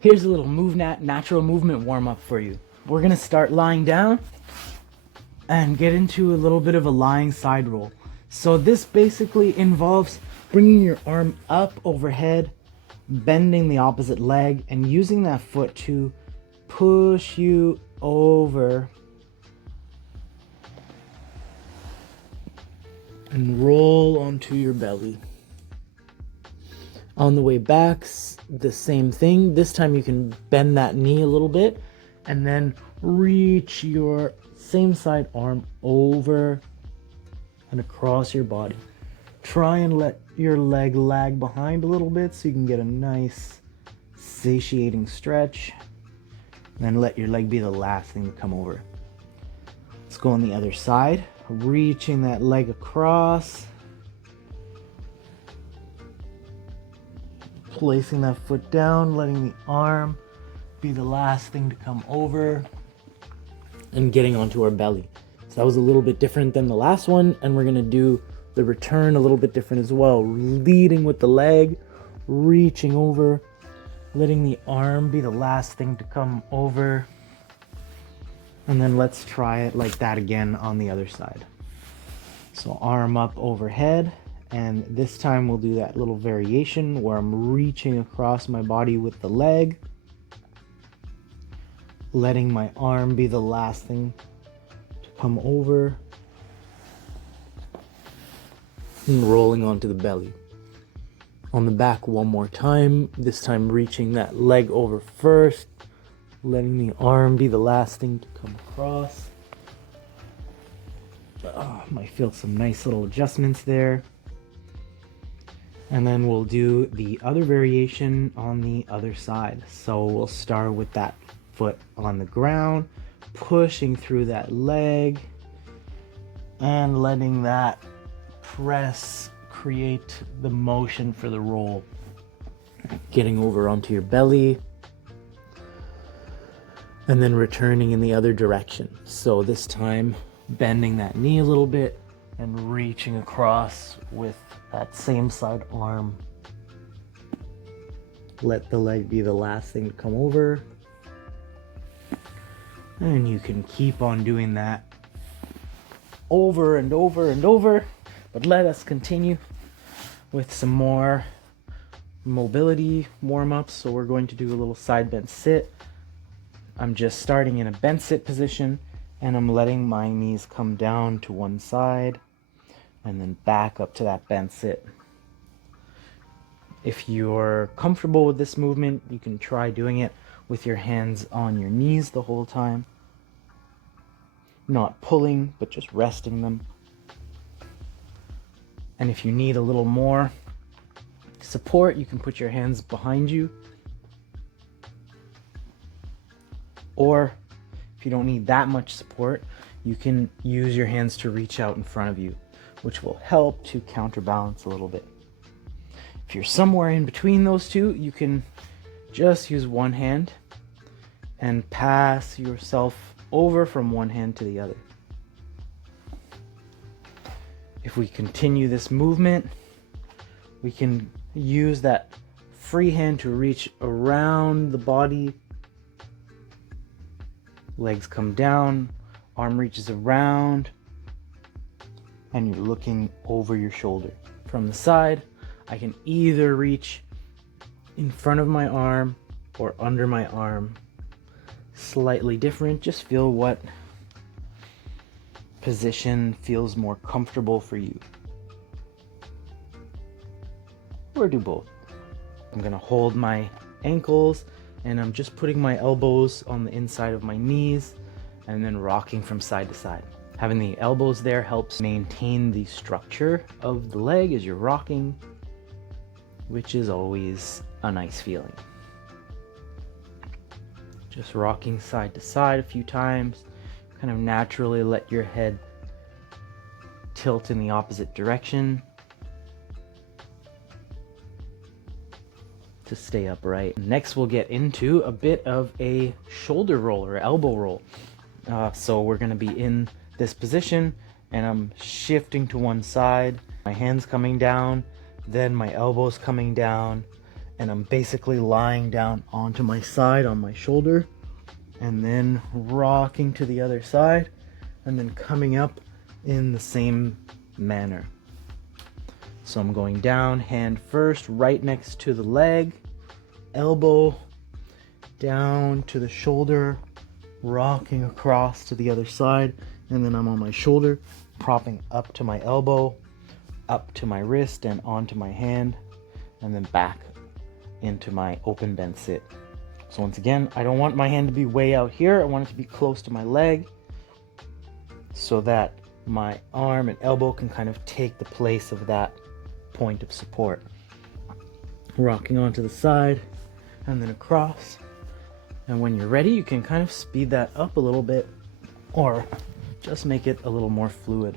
Here's a little MovNat natural movement warm-up for you. We're gonna start lying down and get into a little bit of a lying side roll. So this basically involves bringing your arm up overhead, bending the opposite leg, and using that foot to push you over and roll onto your belly. On the way back, the same thing. This time you can bend that knee a little bit and then reach your same side arm over and across your body. Try and let your leg lag behind a little bit so you can get a nice satiating stretch. Then let your leg be the last thing to come over. Let's go on the other side, reaching that leg across. Placing that foot down, letting the arm be the last thing to come over, and getting onto our belly. So that was a little bit different than the last one, and we're gonna do the return a little bit different as well. Leading with the leg, reaching over, letting the arm be the last thing to come over, and then let's try it like that again on the other side. So arm up overhead. And this time we'll do that little variation where I'm reaching across my body with the leg, letting my arm be the last thing to come over, and rolling onto the belly. On the back one more time, this time reaching that leg over first, letting the arm be the last thing to come across. Might feel some nice little adjustments there. And then we'll do the other variation on the other side. So we'll start with that foot on the ground, pushing through that leg, and letting that press create the motion for the roll. Getting over onto your belly, and then returning in the other direction. So this time, bending that knee a little bit, and reaching across with that same side arm. Let the leg be the last thing to come over. And you can keep on doing that over and over and over. But let us continue with some more mobility warm-ups. So we're going to do a little side bend sit. I'm just starting in a bent sit position, and I'm letting my knees come down to one side and then back up to that bent sit. If you're comfortable with this movement, you can try doing it with your hands on your knees the whole time. Not pulling, but just resting them. And if you need a little more support, you can put your hands behind you. Or if you don't need that much support, you can use your hands to reach out in front of you, which will help to counterbalance a little bit. If you're somewhere in between those two, you can just use one hand and pass yourself over from one hand to the other. If we continue this movement, we can use that free hand to reach around the body. Legs come down, arm reaches around, and you're looking over your shoulder. From the side, I can either reach in front of my arm or under my arm. Slightly different, just feel what position feels more comfortable for you. Or do both. I'm gonna hold my ankles and I'm just putting my elbows on the inside of my knees and then rocking from side to side. Having the elbows there helps maintain the structure of the leg as you're rocking, which is always a nice feeling. Just rocking side to side a few times, kind of naturally let your head tilt in the opposite direction to stay upright. Next, we'll get into a bit of a shoulder roll or elbow roll. So we're going to be in this position and I'm shifting to one side, my hands coming down, then my elbows coming down, and I'm basically lying down onto my side on my shoulder and then rocking to the other side and then coming up in the same manner. So I'm going down, hand first, right next to the leg, elbow down to the shoulder, rocking across to the other side, and then I'm on my shoulder, propping up to my elbow, up to my wrist and onto my hand, and then back into my open bend sit. So once again, I don't want my hand to be way out here. I want it to be close to my leg so that my arm and elbow can kind of take the place of that point of support. Rocking onto the side and then across. And when you're ready, you can kind of speed that up a little bit or just make it a little more fluid.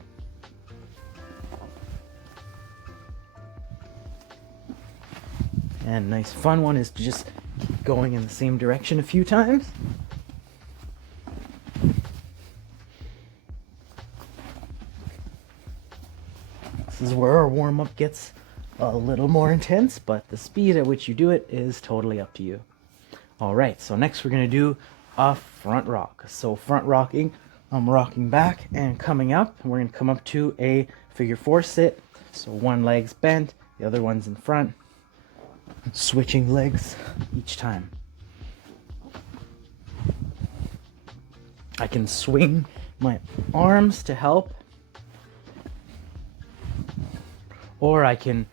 And nice fun one is to just keep going in the same direction a few times. This is where our warm-up gets a little more intense, but the speed at which you do it is totally up to you. All right, so next we're gonna do a front rock. So front rocking, I'm rocking back and coming up, and we're gonna come up to a figure 4 sit. So one leg's bent, the other one's in front, switching legs each time. I can swing my arms to help, or I can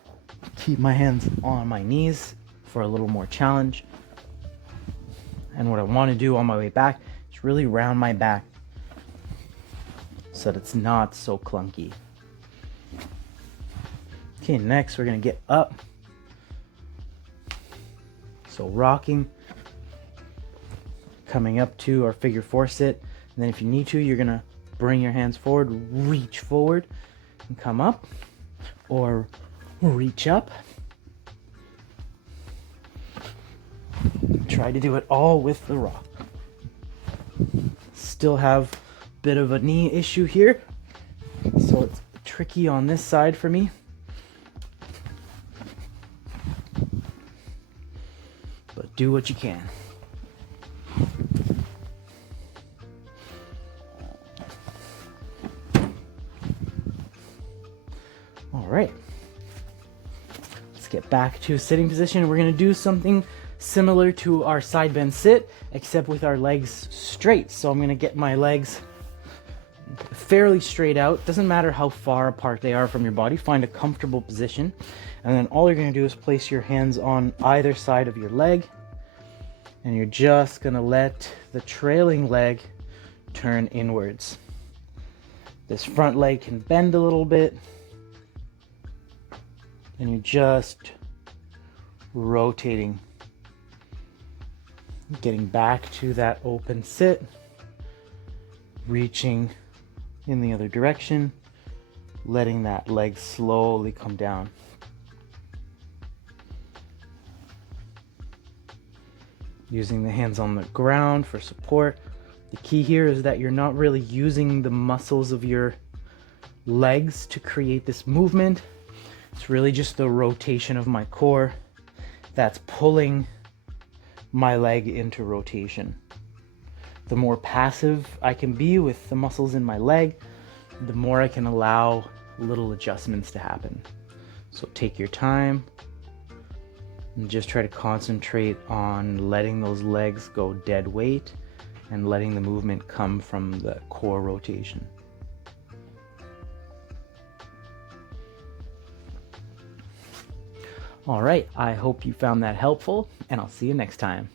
keep my hands on my knees for a little more challenge. And what I want to do on my way back is really round my back so that it's not so clunky. Okay, next we're going to get up. So rocking, coming up to our figure 4 sit. And then if you need to, you're going to bring your hands forward, reach forward and come up, or reach up. Try to do it all with the rock. Still have a bit of a knee issue here, so it's tricky on this side for me. But do what you can. All right. Let's get back to a sitting position. We're going to do something similar to our side bend sit, except with our legs straight. So I'm going to get my legs fairly straight out. Doesn't matter how far apart they are from your body. Find a comfortable position. And then all you're going to do is place your hands on either side of your leg. And you're just going to let the trailing leg turn inwards. This front leg can bend a little bit. And you're just rotating, getting back to that open sit, reaching in the other direction, letting that leg slowly come down. Using the hands on the ground for support. The key here is that you're not really using the muscles of your legs to create this movement. It's really just the rotation of my core that's pulling my leg into rotation. The more passive I can be with the muscles in my leg, the more I can allow little adjustments to happen. So take your time and just try to concentrate on letting those legs go dead weight and letting the movement come from the core rotation. All right, I hope you found that helpful, and I'll see you next time.